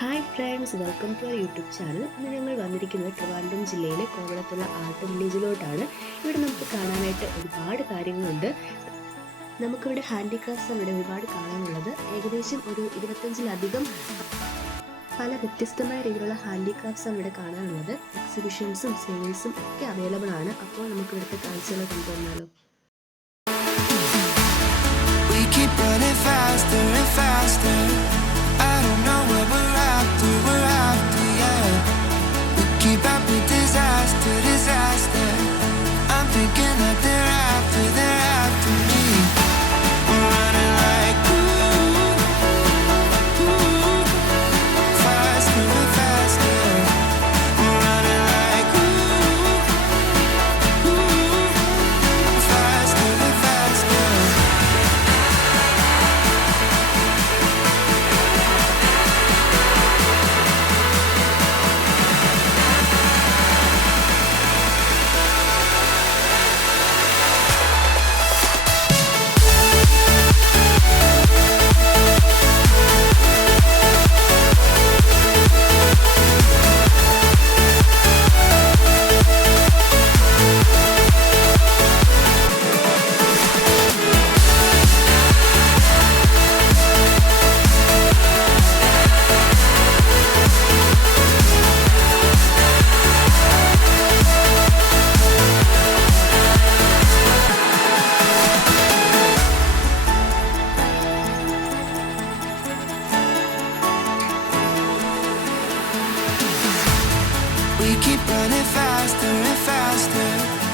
Hi friends, welcome to our YouTube channel. ഇന്ന് ഞങ്ങൾ വന്നിരിക്കുന്നത് ട്രിവാൻഡ്രം ജില്ലയിലെ കോവളത്തുള്ള ആർട്ട് വില്ലേജിലോട്ടാണ്. ഇവിടെ നമുക്ക് കാണാനായിട്ട് ഒരുപാട് കാര്യങ്ങളുണ്ട്. നമുക്കിവിടെ ഹാൻഡിക്രാഫ്റ്റ്സ് ആണ് ഇവിടെ ഒരുപാട് കാണാനുള്ളത്. ഏകദേശം ഒരു 25-ലധികം പല വ്യത്യസ്തമായ രീതിയിലുള്ള ഹാൻഡിക്രാഫ്റ്റ്സ് ആണ് ഇവിടെ കാണാനുള്ളത്. എക്സിബിഷൻസും സെയിൽസും ഒക്കെ അവൈലബിൾ ആണ്. അപ്പോൾ നമുക്ക് ഇവിടുത്തെ കാഴ്ചകൾ കണ്ടുവന്നാലോ. We keep running faster and faster. I don't know where we're after, yeah. We keep up with disaster. I'm thinking that they're after me. We're running like faster and faster. We're running like faster and faster. We keep running faster and faster.